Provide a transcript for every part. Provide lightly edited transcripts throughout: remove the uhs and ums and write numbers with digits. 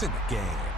It's in the game.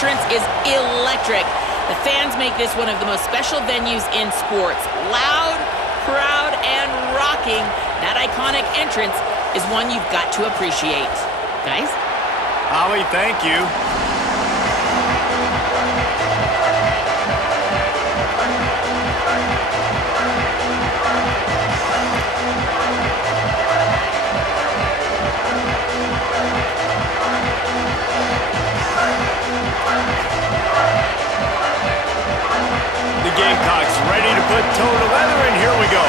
entrance is electric. The fans make this one of the most special venues in sports. Loud, proud, and rocking. That iconic entrance is one you've got to appreciate. Guys? Holly, thank you. The Gamecocks ready to put toe to leather, and here we go.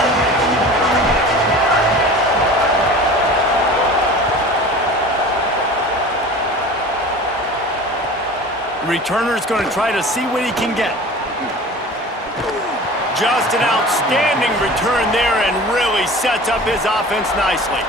Returner's going to try to see what he can get. Just an outstanding return there and really sets up his offense nicely.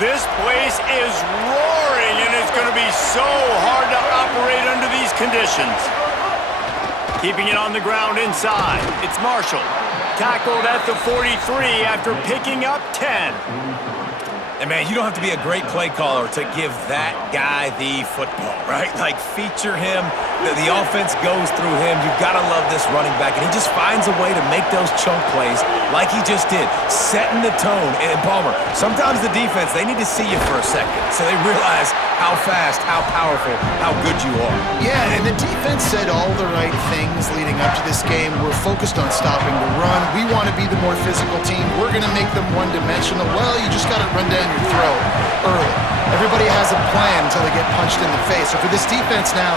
This place is roaring, and it's going to be so hard to operate under these conditions. Keeping it on the ground inside. It's Marshall. Tackled at the 43 after picking up 10. And, man, you don't have to be a great play caller to give that guy the football, right? Like, feature him. The offense goes through him. You've got to love this running back. And he just finds a way to make those chunk plays like he just did, setting the tone. And, Palmer, sometimes the defense, they need to see you for a second so they realize how fast, how powerful, how good you are. Yeah, and the defense said all the right things leading up to this game. We're focused on stopping the run. We want to be the more physical team. We're going to make them one-dimensional. Well, you just got to run down your throat early. Everybody has a plan until they get punched in the face. So for this defense now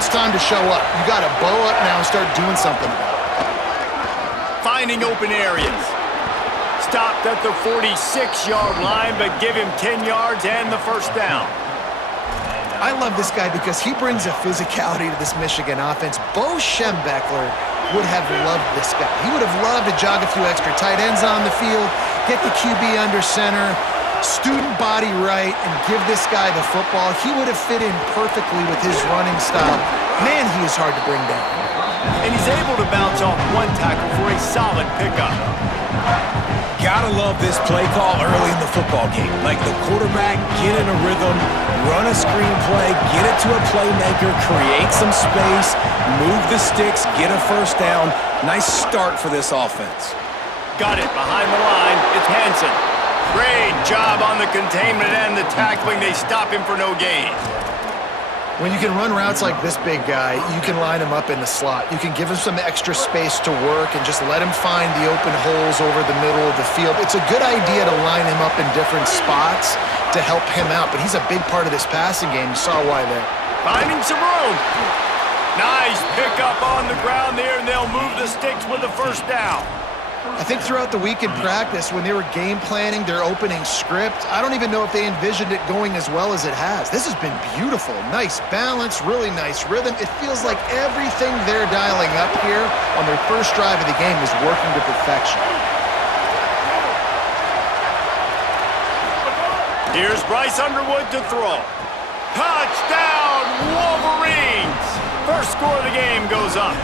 it's time to show up. You got to bow up now and start doing something about it. Finding open areas. Stopped at the 46-yard line, but give him 10 yards and the first down. I love this guy because he brings a physicality to this Michigan offense. Bo Schembechler would have loved this guy. He would have loved to jog a few extra tight ends on the field, get the QB under center, student body right, and give this guy the football. He would have fit in perfectly with his running style. Man, he is hard to bring down. And he's able to bounce off one tackle for a solid pickup. Gotta love this play call early in the football game. Like the quarterback, get in a rhythm, run a screen play, get it to a playmaker, create some space, move the sticks, get a first down. Nice start for this offense. Got it behind the line. It's Hansen. Great job on the containment and the tackling. They stop him for no gain. When you can run routes like this big guy, you can line him up in the slot. You can give him some extra space to work and just let him find the open holes over the middle of the field. It's a good idea to line him up in different spots to help him out, but he's a big part of this passing game. You saw why there. Finding some room. Nice pickup on the ground there, and they'll move the sticks with the first down. I think throughout the week in practice, when they were game planning their opening script, I don't even know if they envisioned it going as well as it has. This has been beautiful. Nice balance, really nice rhythm. It feels like everything they're dialing up here on their first drive of the game is working to perfection. Here's Bryce Underwood to throw. Touchdown, Wolverines! First score of the game goes up.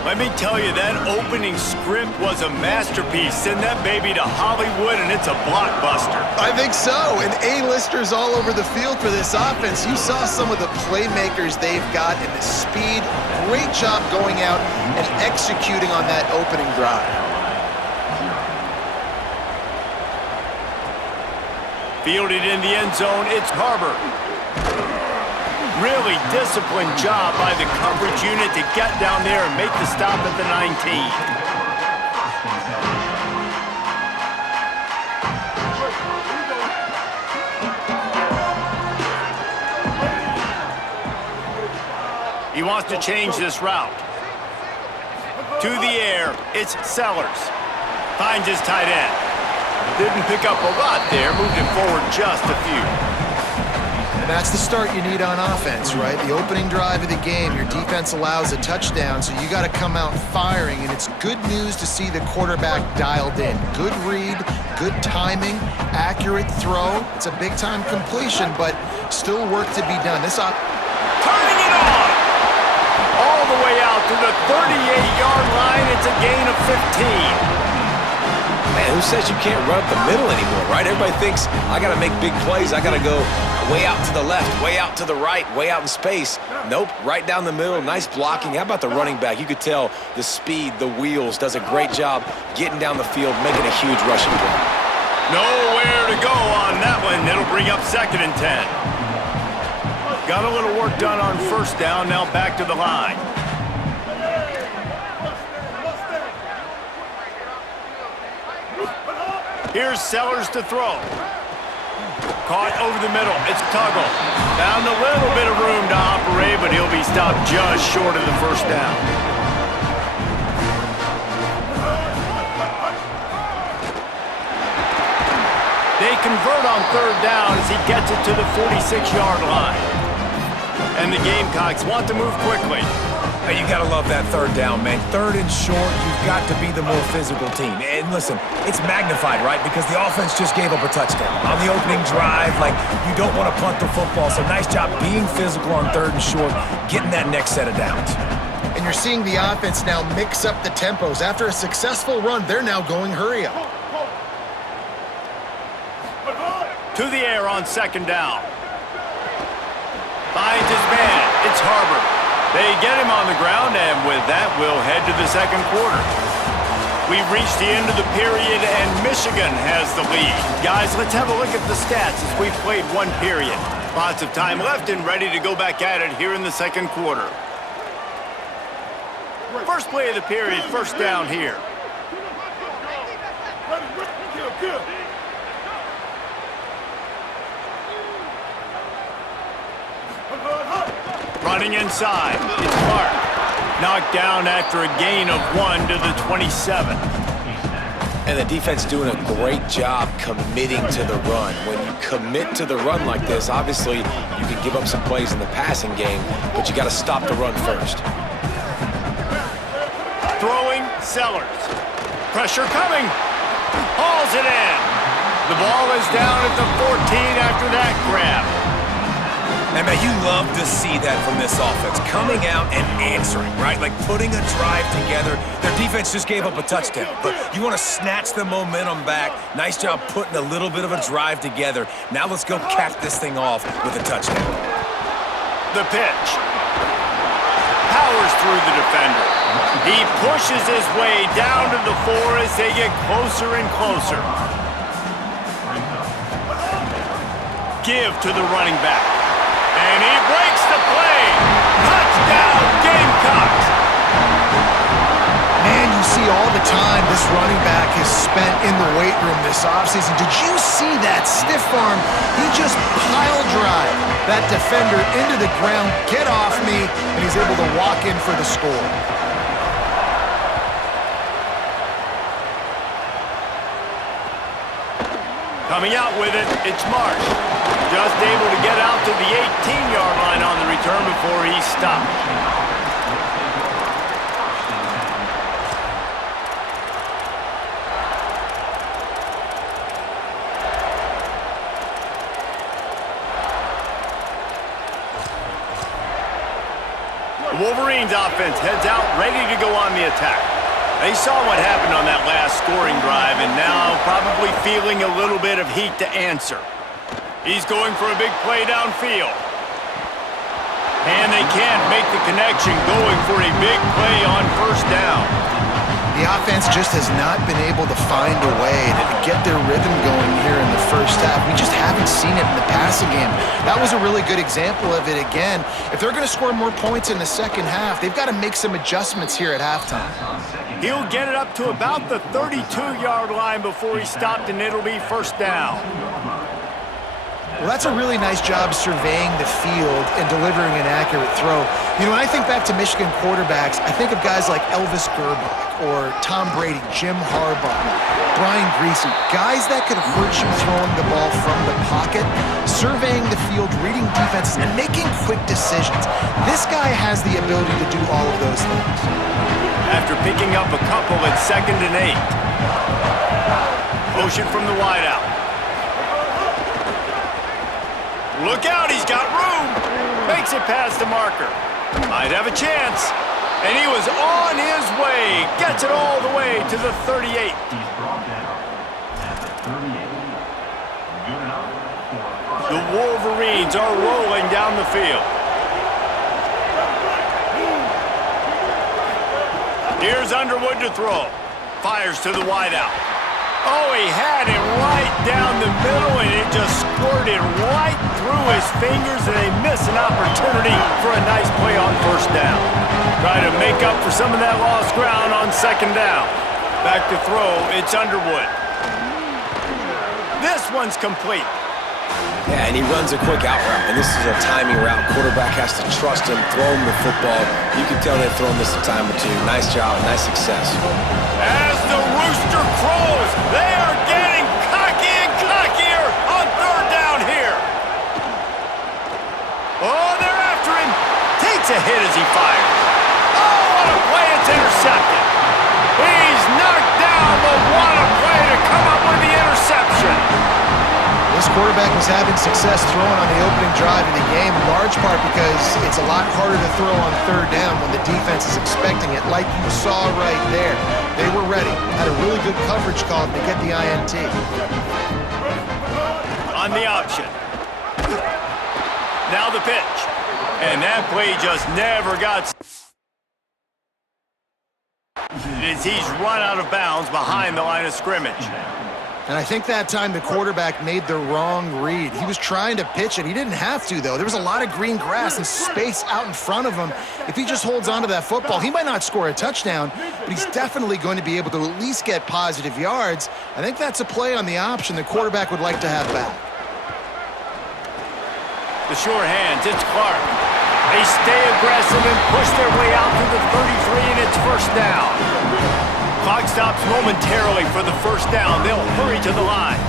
Let me tell you, that opening script was a masterpiece. Send that baby to Hollywood, and it's a blockbuster. I think so, and A-listers all over the field for this offense. You saw some of the playmakers they've got and the speed. Great job going out and executing on that opening drive. Fielded in the end zone, it's Harbor. Really disciplined job by the coverage unit to get down there and make the stop at the 19. He wants to change this route. To the air, it's Sellers. Finds his tight end. Didn't pick up a lot there, moved him forward just a few. That's the start you need on offense, right? The opening drive of the game, your defense allows a touchdown, so you got to come out firing, and it's good news to see the quarterback dialed in. Good read, good timing, accurate throw. It's a big-time completion, but still work to be done. Turning it on! All the way out to the 38-yard line. It's a gain of 15. Man, who says you can't run up the middle anymore, right? Everybody thinks, I got to make big plays. I got to go way out to the left, way out to the right, way out in space. Nope, right down the middle, nice blocking. How about the running back? You could tell the speed, the wheels, does a great job getting down the field, making a huge rushing play. Nowhere to go on that one. It'll bring up 2nd and 10. Got a little work done on 1st down, now back to the line. Here's Sellers to throw. Caught over the middle. It's Tuggle. Found a little bit of room to operate, but he'll be stopped just short of the 1st down. They convert on 3rd down as he gets it to the 46-yard line. And the Gamecocks want to move quickly. Hey, you gotta love that 3rd down, man. 3rd and short, you've got to be the more physical team. And listen, it's magnified, right? Because the offense just gave up a touchdown. On the opening drive, like, you don't want to punt the football. So nice job being physical on 3rd and short, getting that next set of downs. And you're seeing the offense now mix up the tempos. After a successful run, they're now going hurry up. To the air on 2nd down. Finds his man. It's Harbor. They get him on the ground, and with that, we'll head to the 2nd quarter. We've reached the end of the period, and Michigan has the lead. Guys, let's have a look at the stats as we've played 1 period. Lots of time left and ready to go back at it here in the 2nd quarter. First play of the period, 1st down here. Running inside, it's Clark. Knocked down after a gain of 1 to the 27. And the defense doing a great job committing to the run. When you commit to the run like this, obviously you can give up some plays in the passing game, but you got to stop the run first. Throwing, Sellers. Pressure coming. Hauls it in. The ball is down at the 14 after that grab. And man, you love to see that from this offense. Coming out and answering, right? Like putting a drive together. Their defense just gave up a touchdown, but you want to snatch the momentum back. Nice job putting a little bit of a drive together. Now let's go cap this thing off with a touchdown. The pitch. Powers through the defender. He pushes his way down to the 4 as they get closer and closer. Give to the running back. And he breaks the play. Touchdown, Gamecocks. Man, you see all the time this running back has spent in the weight room this offseason. Did you see that stiff arm? He just pile drive that defender into the ground, get off me, and he's able to walk in for the score. Coming out with it, it's Marsh. Just able to get out to the 18-yard line on the return before he stopped. The Wolverines offense heads out ready to go on the attack. They saw what happened on that last scoring drive and now probably feeling a little bit of heat to answer. He's going for a big play downfield. And they can't make the connection, going for a big play on 1st down. The offense just has not been able to find a way to get their rhythm going here in the 1st half. We just haven't seen it in the passing game. That was a really good example of it again. If they're going to score more points in the 2nd half, they've got to make some adjustments here at halftime. He'll get it up to about the 32-yard line before he stopped, and it'll be 1st down. Well, that's a really nice job surveying the field and delivering an accurate throw. You know, when I think back to Michigan quarterbacks, I think of guys like Elvis Gerbach or Tom Brady, Jim Harbaugh, Brian Griese, guys that could hurt you throwing the ball from the pocket, surveying the field, reading defenses, and making quick decisions. This guy has the ability to do all of those things. After picking up a couple at 2nd and 8. Motion from the wideout. Look out, he's got room. Makes it past the marker. Might have a chance. And he was on his way. Gets it all the way to the 38. The Wolverines are rolling down the field. Here's Underwood to throw. Fires to the wideout. Oh, he had it right down the middle, and it just squirted right through his fingers, and they miss an opportunity for a nice play on 1st down. Trying to make up for some of that lost ground on 2nd down. Back to throw, it's Underwood. This one's complete. Yeah, and he runs a quick out route, and this is a timing route. Quarterback has to trust him, throw him the football. You can tell they've thrown this a time or two. Nice job, nice success. As the rooster crows, they are getting cocky and cockier on 3rd down here. Oh, they're after him. Takes a hit as he fires. Oh, what a play, it's intercepted. He's knocked down, but what a play to come up with the interception. This quarterback was having success throwing on the opening drive of the game, in large part because it's a lot harder to throw on 3rd down when the defense is expecting it, like you saw right there. They were ready, had a really good coverage call to get the INT. On the option. Now the pitch. And that play just never got... as he's run out of bounds behind the line of scrimmage. And I think that time the quarterback made the wrong read. He was trying to pitch it. He didn't have to, though. There was a lot of green grass and space out in front of him. If he just holds on to that football, he might not score a touchdown, but he's definitely going to be able to at least get positive yards. I think that's a play on the option the quarterback would like to have back. The sure hands, it's Clark. They stay aggressive and push their way out to the 33, and it's 1st down. Clock stops momentarily for the 1st down. They'll hurry to the line.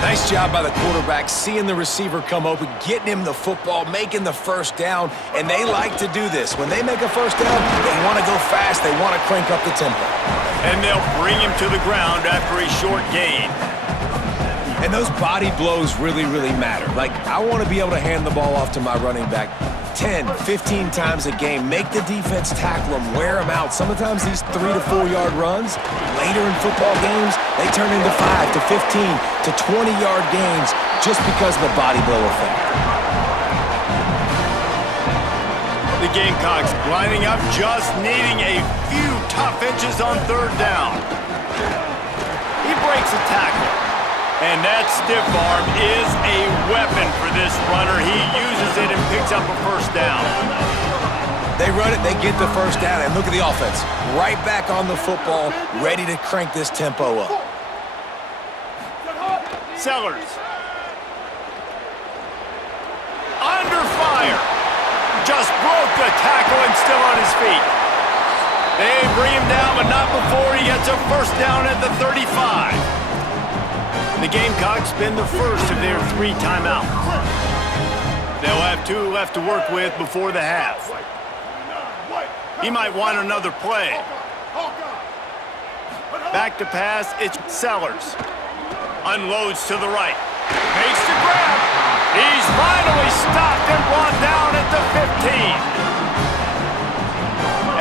Nice job by the quarterback, seeing the receiver come open, getting him the football, making the 1st down, and they like to do this. When they make a 1st down, they want to go fast, they want to crank up the tempo. And they'll bring him to the ground after a short gain. And those body blows really, really matter. Like, I want to be able to hand the ball off to my running back 10, 15 times a game. Make the defense tackle them, wear them out. Sometimes these 3 to 4 yard runs, later in football games, they turn into 5 to 15 to 20 yard gains just because of the body blow effect. The Gamecocks lining up, just needing a few tough inches on 3rd down. He breaks a tackle. And that stiff arm is a weapon for this runner. He uses it and picks up a 1st down. They run it, they get the 1st down, and look at the offense. Right back on the football, ready to crank this tempo up. Sellers. Under fire. Just broke the tackle and still on his feet. They bring him down, but not before he gets a 1st down at the 35. The Gamecocks spend the first of their 3 timeouts. They'll have 2 left to work with before the half. He might want another play. Back to pass, it's Sellers. Unloads to the right. Makes the grab. He's finally stopped and brought down at the 15.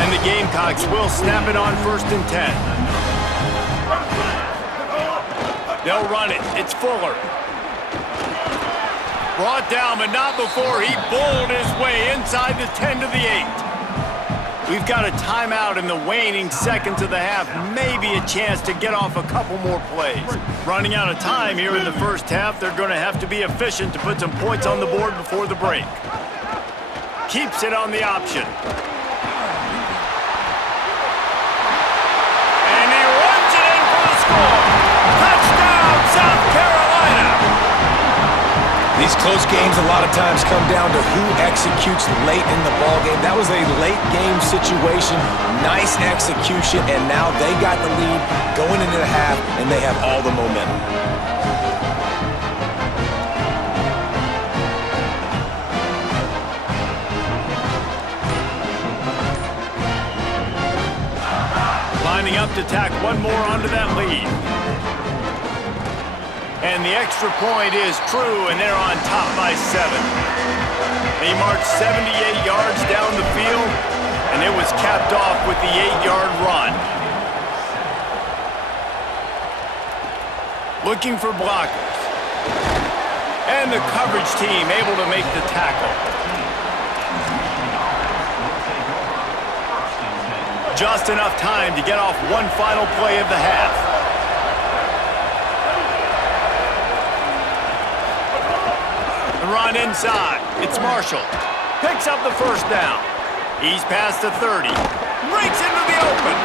And the Gamecocks will snap it on 1st and 10. They'll run it. It's Fuller. Brought down, but not before he bowled his way inside the 10 to the 8. We've got a timeout in the waning seconds of the half. Maybe a chance to get off a couple more plays. Running out of time here in the 1st half. They're going to have to be efficient to put some points on the board before the break. Keeps it on the option. And he runs it in for the score. Touchdown, South Carolina! These close games a lot of times come down to who executes late in the ball game. That was a late game situation, nice execution, and now they got the lead going into the half, and they have all the momentum. Lining up to tack one more onto that lead. And the extra point is true, and they're on top by 7. They marched 78 yards down the field, and it was capped off with the 8-yard run. Looking for blockers. And the coverage team able to make the tackle. Just enough time to get off one final play of the half. Run inside. It's Marshall. Picks up the first down. He's past the 30. Breaks into the open.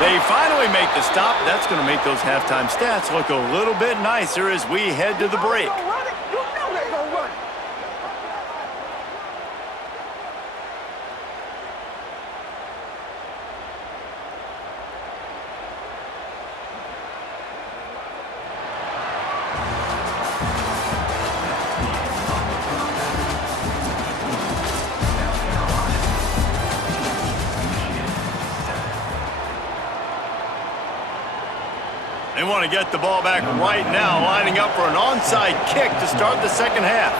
They finally make the stop. That's going to make those halftime stats look a little bit nicer as we head to the break. They want to get the ball back right now, lining up for an onside kick to start the second half.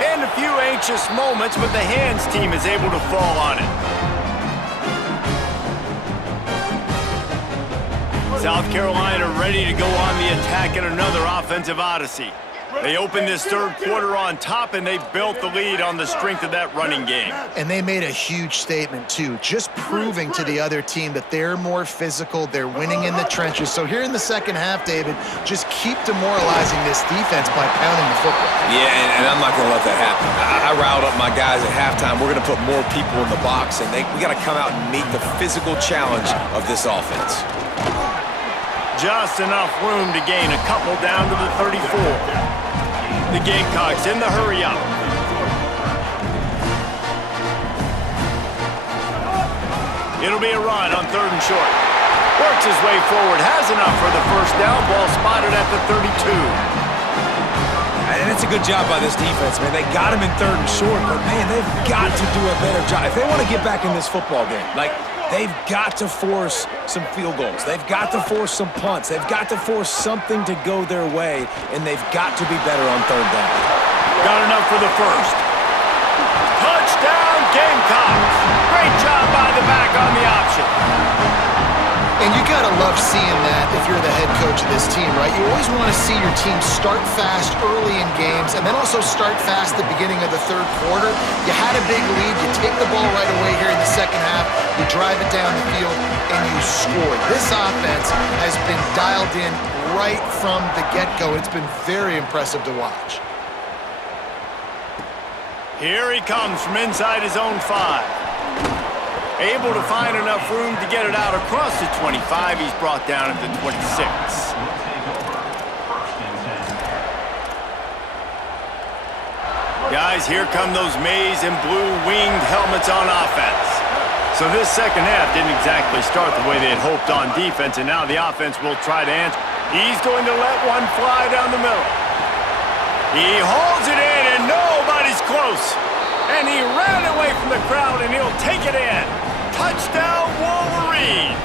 And a few anxious moments, but the hands team is able to fall on it. South Carolina ready to go on the attack in another offensive odyssey. They opened this third quarter on top, and they built the lead on the strength of that running game. And they made a huge statement, too, just proving to the other team that they're more physical, they're winning in the trenches. So here in the second half, David, just keep demoralizing this defense by pounding the football. Yeah, and I'm not going to let that happen. I riled up my guys at halftime. We're going to put more people in the box, and we got to come out and meet the physical challenge of this offense. Just enough room to gain a couple down to the 34. The Gamecocks in the hurry-up. It'll be a run on 3rd and short. Works his way forward, has enough for the first down. Ball spotted at the 32. And it's a good job by this defense, man. They got him in 3rd and short, but, man, they've got to do a better job. If they want to get back in this football game, they've got to force some field goals. They've got to force some punts. They've got to force something to go their way, and they've got to be better on 3rd down. Got enough for the first. Touchdown, Gamecocks. Great job by the back on the option. And you got to love seeing that if you're the head coach of this team, right? You always want to see your team start fast early in games and then also start fast at the beginning of the third quarter. You had a big lead. You take the ball right away here in the second half. You drive it down the field, and you score. This offense has been dialed in right from the get-go. It's been very impressive to watch. Here he comes from inside his own 5. Able to find enough room to get it out across the 25. He's brought down at the 26. Guys, here come those maize and blue winged helmets on offense. So this second half didn't exactly start the way they had hoped on defense, and now the offense will try to answer. He's going to let one fly down the middle. He holds it in, and nobody's close. And he ran away from the crowd, and he'll take it in. Touchdown, Wolverines!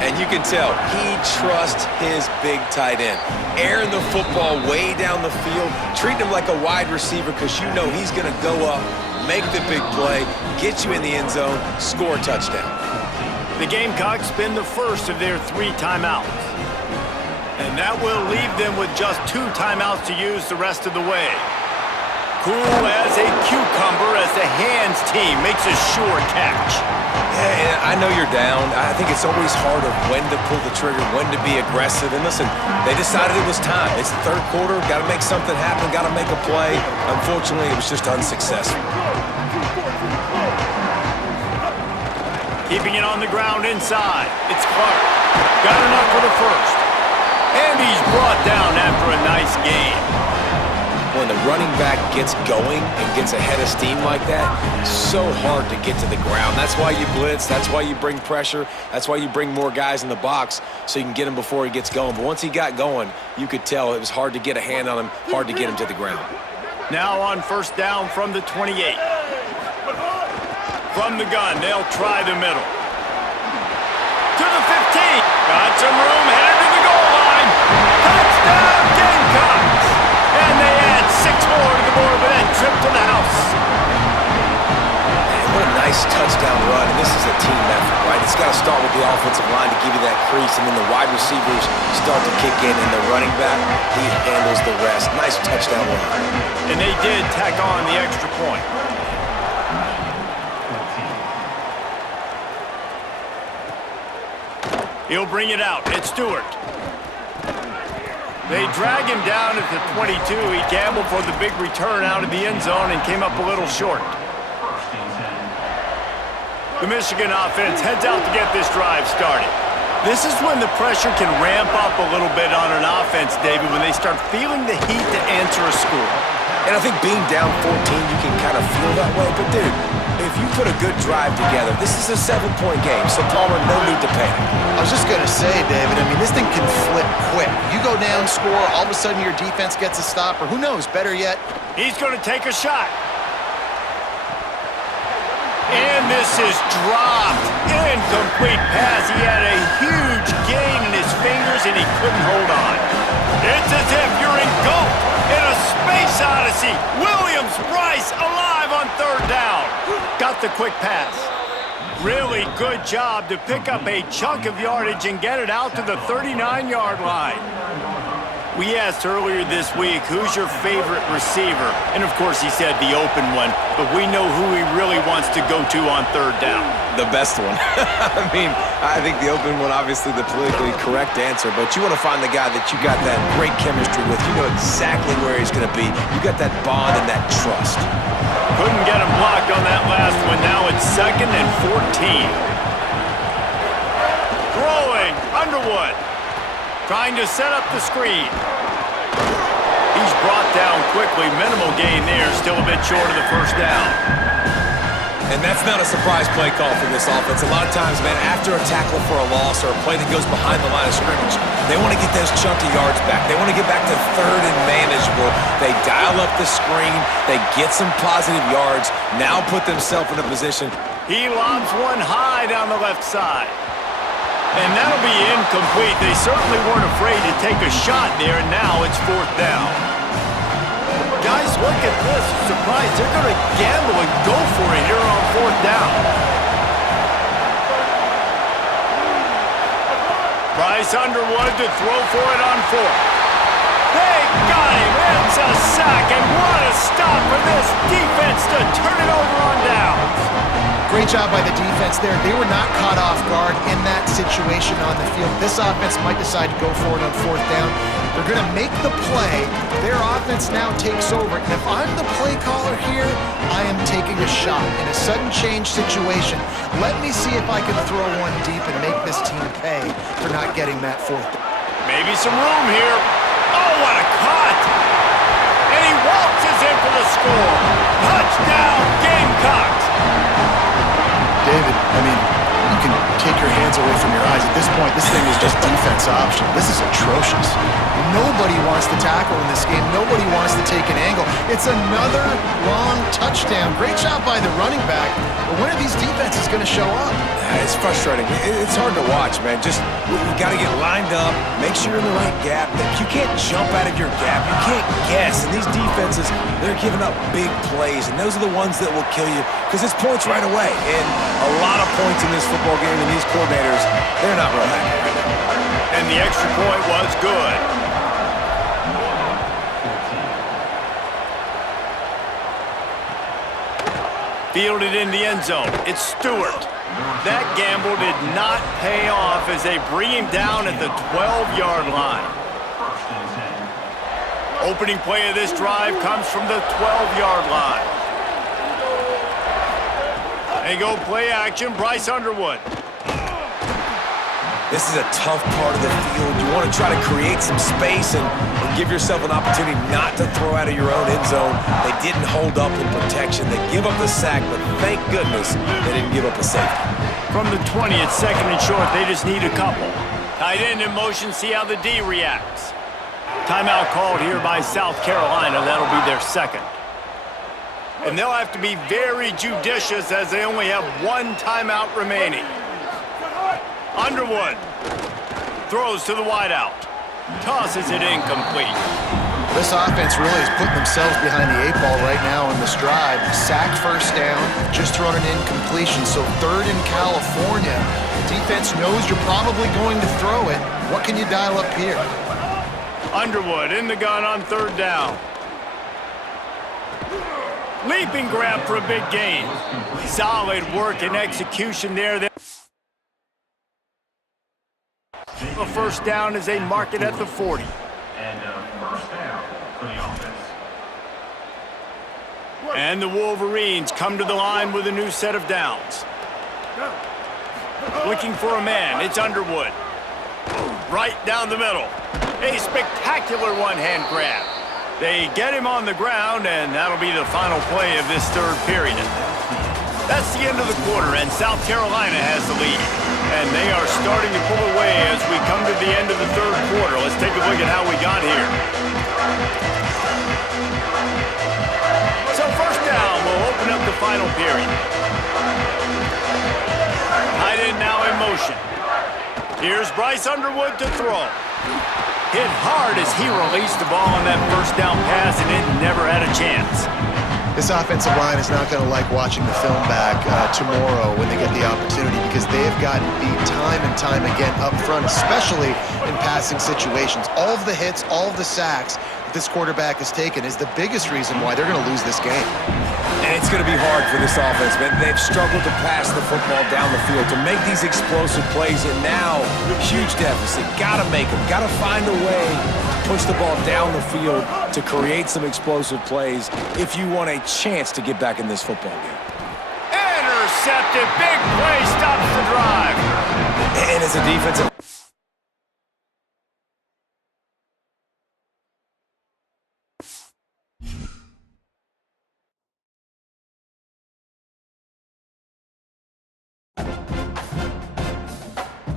And you can tell he trusts his big tight end. Airing the football way down the field, treating him like a wide receiver because you know he's going to go up, make the big play, get you in the end zone, score a touchdown. The Gamecocks spend the first of their 3 timeouts. And that will leave them with just 2 timeouts to use the rest of the way. Cool as a cucumber as the hands team makes a sure catch. Yeah, I know you're down. I think it's always harder when to pull the trigger, when to be aggressive. And listen, they decided it was time. It's the third quarter. Got to make something happen. Got to make a play. Unfortunately, it was just unsuccessful. Keeping it on the ground inside. It's Clark. Got enough for the first. And he's brought down after a nice gain. When the running back gets going and gets ahead of steam like that, it's so hard to get to the ground. That's why you blitz. That's why you bring pressure. That's why you bring more guys in the box so you can get him before he gets going. But once he got going, you could tell it was hard to get a hand on him, hard to get him to the ground. Now on first down from the 28. From the gun, they'll try the middle. To the 15. Got some room, headed to the goal line. Touchdown, Gamecocks! And they add 6 more to the board with that trip to the house. Man, what a nice touchdown run, and this is a team effort, right? It's got to start with the offensive line to give you that crease, and then the wide receivers start to kick in, and the running back, he handles the rest. Nice touchdown run. And they did tack on the extra point. He'll bring it out. It's Stewart. They drag him down at the 22. He gambled for the big return out of the end zone and came up a little short. The Michigan offense heads out to get this drive started. This is when the pressure can ramp up a little bit on an offense, David, when they start feeling the heat to answer a score. And I think being down 14, you can kind of feel that way. But, dude, if you put a good drive together, this is a 7-point game, so Palmer, no need to panic. I was just going to say, David, I mean, this thing can flip quick. You go down, score, all of a sudden your defense gets a stop, or who knows, better yet. He's going to take a shot. And this is dropped. Incomplete pass. He had a huge gain in his fingers, and he couldn't hold on. It's as if you're engulfed in a space odyssey. Williams-Brice alive on third down. Got the quick pass. Really good job to pick up a chunk of yardage and get it out to the 39-yard line. We asked earlier this week, who's your favorite receiver? And, of course, he said the open one, but we know who he really wants to go to on third down. The best one. I mean, I think the open one, obviously the politically correct answer, but you want to find the guy that you got that great chemistry with. You know exactly where he's going to be. You got that bond and that trust. Couldn't get him blocked on that last one. Now it's 2nd and 14. Throwing, Underwood. Trying to set up the screen. He's brought down quickly. Minimal gain there. Still a bit short of the first down. And that's not a surprise play call for this offense. A lot of times, man, after a tackle for a loss or a play that goes behind the line of scrimmage, they want to get those chunky yards back. They want to get back to third and manageable. They dial up the screen. They get some positive yards. Now put themselves in a position. He lobs one high down the left side. And that'll be incomplete. They certainly weren't afraid to take a shot there, and now it's 4th down. Guys, look at this. Surprise, they're going to gamble and go for it here on 4th down. Bryce Underwood to throw for it on 4th. They got him. It's a sack, and what a stop for this defense to turn it over on downs. Great job by the defense there. They were not caught off guard in that situation on the field. This offense might decide to go for it on 4th down. They're going to make the play. Their offense now takes over. And if I'm the play caller here, I am taking a shot in a sudden change situation. Let me see if I can throw one deep and make this team pay for not getting that 4th down. Maybe some room here. Oh, what a cut! And he waltzes in for the score. Touchdown, Gamecocks! David, I mean, you can take your hands away from your eyes. At this point, this thing is just defense option. This is atrocious. Nobody wants to tackle in this game. Nobody wants to take an angle. It's another long touchdown. Great job by the running back. But when are these defenses going to show up? It's frustrating. It's hard to watch, man. Just, you got to get lined up, make sure you're in the right gap. You can't jump out of your gap. You can't guess. And these defenses, they're giving up big plays, and those are the ones that will kill you because it's points right away. And a lot of points in this football game, and these coordinators, they're not real happy right now. And the extra point was good. Fielded in the end zone. It's Stewart. That gamble did not pay off as they bring him down at the 12-yard line. Opening play of this drive comes from the 12-yard line. They go play action, Bryce Underwood. This is a tough part of the field. You want to try to create some space and give yourself an opportunity not to throw out of your own end zone. They didn't hold up in protection. They give up the sack, but thank goodness they didn't give up a safety. From the 20, it's second and short. They just need a couple. Tight end in motion, see how the D reacts. Timeout called here by South Carolina. That'll be their second. And they'll have to be very judicious as they only have one timeout remaining. Underwood throws to the wideout. Tosses it incomplete. This offense really is putting themselves behind the 8 ball right now in this drive. Sacked first down, just thrown an incompletion. So third in California. Defense knows you're probably going to throw it. What can you dial up here? Underwood in the gun on third down. Leaping grab for a big gain. Solid work and execution there. A first down as they mark it at the 40. And first down for the offense. And the Wolverines come to the line with a new set of downs. Looking for a man, it's Underwood. Right down the middle. A spectacular one-hand grab. They get him on the ground, and that'll be the final play of this third period. That's the end of the quarter, and South Carolina has the lead. And they are starting to pull away as we come to the end of the third quarter. Let's take a look at how we got here. So first down will open up the final period. Tight end now in motion. Here's Bryce Underwood to throw. Hit hard as he released the ball on that first down pass, and it never had a chance. This offensive line is not going to like watching the film back tomorrow when they get the opportunity, because they have gotten beat time and time again up front, especially in passing situations. All of the hits, all of the sacks that this quarterback has taken is the biggest reason why they're going to lose this game. And it's going to be hard for this offense, man. They've struggled to pass the football down the field, to make these explosive plays, and now, huge deficit. Got to make them. Got to find a way to push the ball down the field to create some explosive plays if you want a chance to get back in this football game. Intercepted. Big play stops the drive. And as a defensive